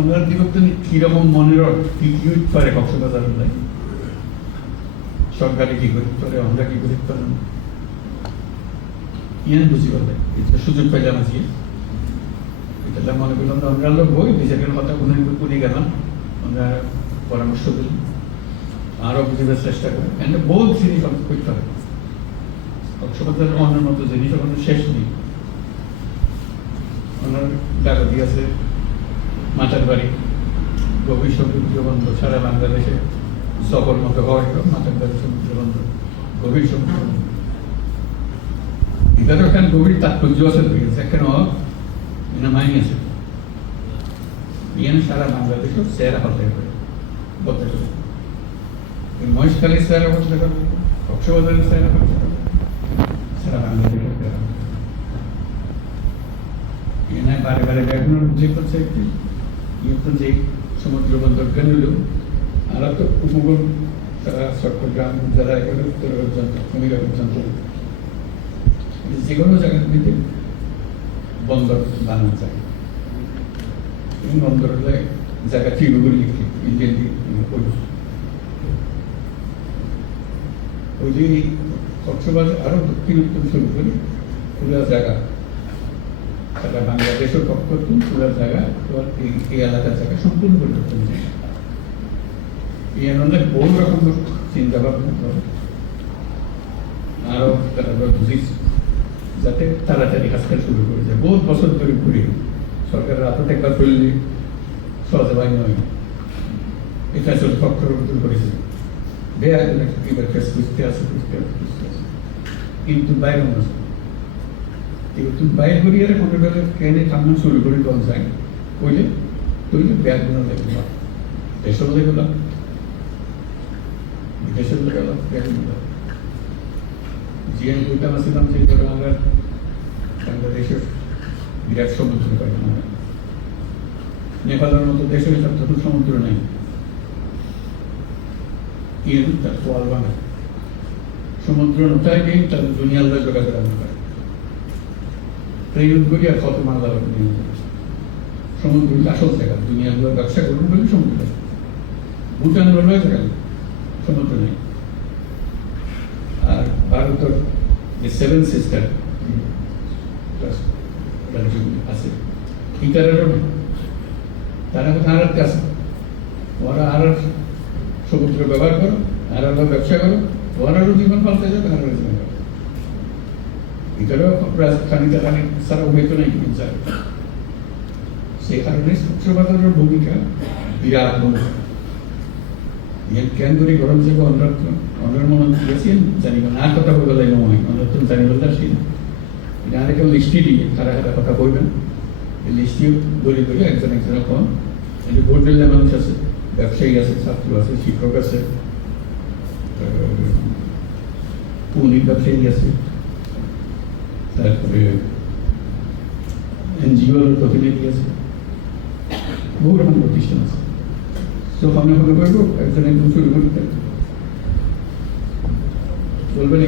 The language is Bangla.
ওনার বিভক্তি কিরকম মনের কি কি হইতে পারে কক্সবাজার নাই সরকারি কি করতে পারে আমরা কি করতে পারি ইয়ান বুঝি বলে এটা সুযোগ পাইলাম আজকে এটা মনে করলাম আমরা লোক বই নিজেদের কথা শুনে গেলাম আমরা পরামর্শ দিলাম আরো বুঝিবার চেষ্টা করি এন্ড বহু জিনিস করতে হবে কক্সবাজারের অন্যের মতো জিনিস ওখানে শেষ নেই ওনার ডাকাতি আছে মাথার বাড়ি গভীর সমুদ্র বন্দর সারা বাংলাদেশে সকল মতো হয় মাথার বাড়ি সমুদ্র বন্দর গভীর সমুদ্র বন্দর এটারও এখানে গভীর তাৎপর্য আছে এখানে মাইনি আছে এখানে সারা বাংলাদেশে সেরা হতে পারে বলতে পারে মহেশখালীর সেরা হতে পারে কক্সবাজারের সেরা হতে পারে সারা বাংলাদেশের সেরা এখানে বারে বারে ব্যাকরণ যে করছে একটি যে সমুদ্র বন্দর কেন্দ্র আর তো উপকূল চট্টগ্রাম যারা এখানে উত্তর পর্যন্ত কুমিরা পর্যন্ত যে কোনো জায়গাগুলিতে বন্দর বানানো যায় এই বন্দর হলে জায়গা চিরগুলি লিখে ইন্ডিয়ান ওই যে কক্সবাজার আরো দক্ষিণ উত্তর শুরু করি পুরো জায়গা সারা বাংলাদেশের পক্ষ পুরো জায়গা এই এলাকার জায়গা সম্পূর্ণ পরিবর্তন এই অনেক বহু রকম চিন্তা ভাবনা করে আরো তারা বুঝিস যাতে তাড়াতাড়ি কাজটা শুরু করে যায় বহুত বছর ধরে ঘুরে সরকারের হাতে একবার করলে সহজে বাই নয় এটা আসলে পক্ষরোধন করেছে বেয়া এবার কেস বুঝতে আছে কিন্তু বাইরে আছে তুমি বাইরে করিয়ে মনে করে ট্রেনে কান্না শুরু করে কম যায় কইলে তৈরি ব্যাগগুলো দেখবে দেশের দেখলাম বিদেশের গেলাম ব্যাগগুলো জিএন বইটা আসছিলাম যে আমরা বাংলাদেশের বিরাট সমুদ্র পাই না নেপালের মতো দেশের তখন সমুদ্র নেই তার পোয়াল বানায় সমুদ্র নটায় নেই তার দুনিয়ার যোগাযোগ আমরা পাই ট্রেন করি আর কত মাল সমুদ্র আসল জায়গা দুনিয়াগুলোর ব্যবসা করুন বলে সমুদ্র ভুটান রয়ে গেল সমুদ্র নেই আর ভারতের যে সেভেন সিস্টার আছে ইটারেরও নেই তারা কোথাও আর কাছে ওরা আর সমুদ্র ব্যবহার করো আর ব্যবসা করো ওরারও জীবন পাল্টে যাবে আর জীবন এটারও খানিকটা খানিক সারা হইতো না যায় সেই কারণে কক্সবাজারের ভূমিকা বিরাট ভূমিকা কেন করে গরম যাবে অন্যের মনে দিয়েছেন জানি না কথা বলতে যাই নয় অন্য জানি বলতে আসি না এটা আরেকটা লিস্টি দিয়ে খারা খারা কথা বলবেন এই লিস্টিও বলি বলি একজন একজনের কম এই ভোট দিলে মানুষ আছে ব্যবসায়ী আছে ছাত্র আছে শিক্ষক আছে পৌনিক ব্যবসায়ী আছে তারপরে এনজিওর প্রতিনিধি আছে বহু রকম প্রতিষ্ঠান আছে তো আমরা মনে করবো একজন একদম শুরু করতে বলবেন